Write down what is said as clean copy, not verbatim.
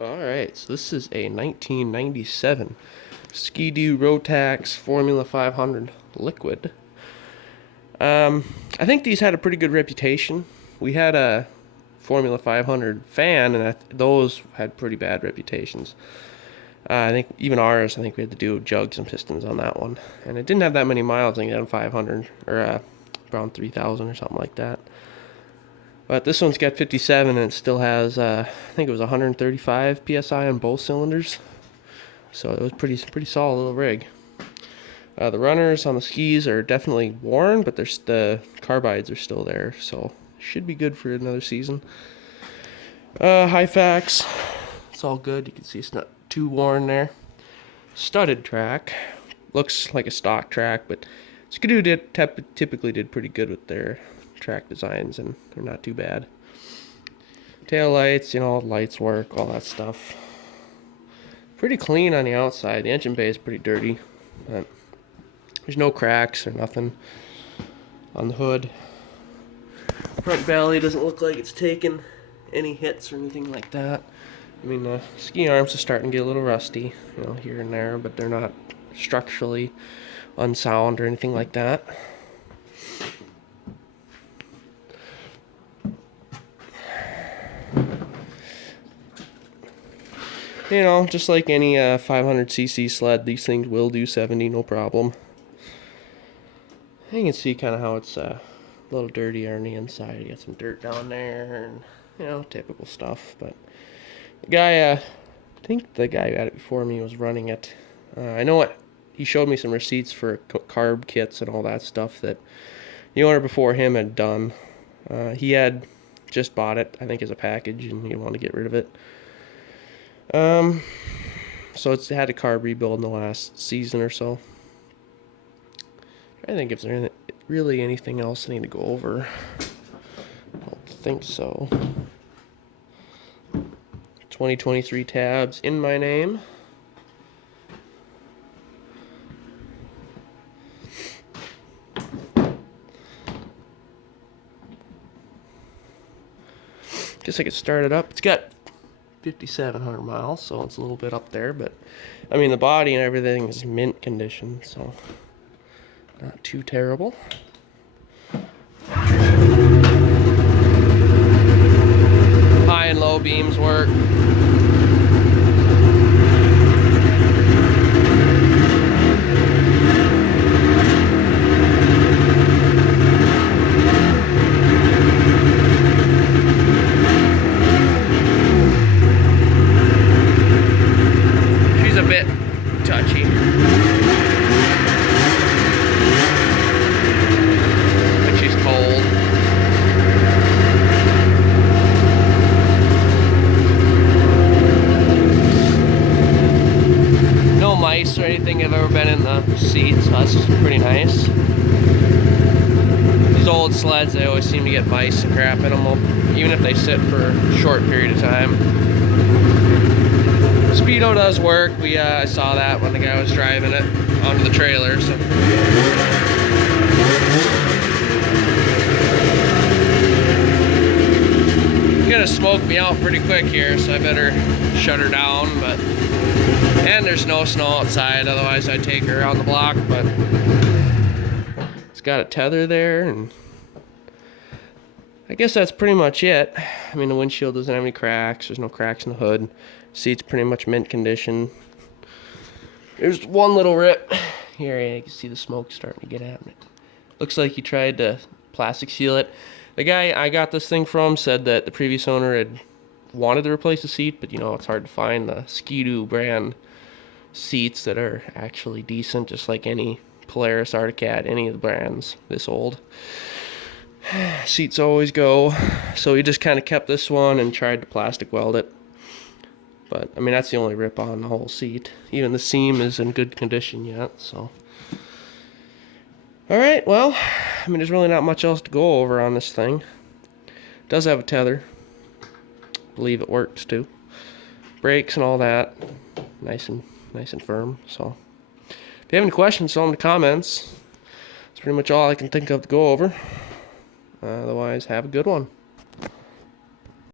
Alright, so this is a 1997 Skidoo Rotax Formula 500 liquid. I think these had a pretty good reputation. We had a Formula 500 fan, and those had pretty bad reputations. I think even ours, I think we had to do jugs and pistons on that one. And it didn't have that many miles, I think it had 500, or around 3,000 or something like that. But this one's got 57 and it still has, I think it was 135 PSI on both cylinders. So it was pretty solid little rig. The runners on the skis are definitely worn, but the carbides are still there, so should be good for another season. High facts, it's all good. You can see it's not too worn there. Studded track, looks like a stock track, but Skidoo typically did pretty good with their track designs, and they're not too bad. Tail lights, lights work, all that stuff. Pretty clean on the outside. The engine bay is pretty dirty, but there's no cracks or nothing on the hood. Front belly doesn't look like it's taken any hits or anything like that. I mean, the ski arms are starting to get a little rusty, here and there, but they're not structurally unsound or anything like that. Just like any 500cc sled, these things will do 70, no problem. You can see kind of how it's a little dirty on the inside. You got some dirt down there, and typical stuff. But the guy, I think the guy who had it before me was running it. I know what he showed me some receipts for carb kits and all that stuff that the owner before him had done. He had just bought it, I think, as a package, and he wanted to get rid of it. So it's had a carb rebuild in the last season or so. I think if there's really anything else I need to go over, I don't think so. 2023 tabs in my name. Guess I could start it up. It's got 5,700 miles, so it's a little bit up there, but I mean the body and everything is mint condition, so not too terrible. High and low beams work. A bit touchy. But she's cold. No mice or anything have ever been in the seats, so that's pretty nice. These old sleds, they always seem to get mice and crap in them, even if they sit for a short period of time. Speedo does work. I saw that when the guy was driving it onto the trailer. So it's gonna smoke me out pretty quick here, so I better shut her down. And there's no snow outside, otherwise I'd take her around the block. But it's got a tether there, and I guess that's pretty much it. I mean, the windshield doesn't have any cracks. There's no cracks in the hood. Seat's pretty much mint condition. There's one little rip here. You can see the smoke starting to get at me. Looks like he tried to plastic seal it. The guy I got this thing from said that the previous owner had wanted to replace the seat, but it's hard to find the Skidoo brand seats that are actually decent, just like any Polaris, Arctic Cat, any of the brands this old. Seats always go, so he just kind of kept this one and tried to plastic weld it. But I mean, that's the only rip on the whole seat. Even the seam is in good condition yet, so. Alright, well, I mean, there's really not much else to go over on this thing. It does have a tether. I believe it works too. Brakes and all that, nice and firm. So if you have any questions, throw them in the comments. That's pretty much all I can think of to go over. Otherwise, have a good one.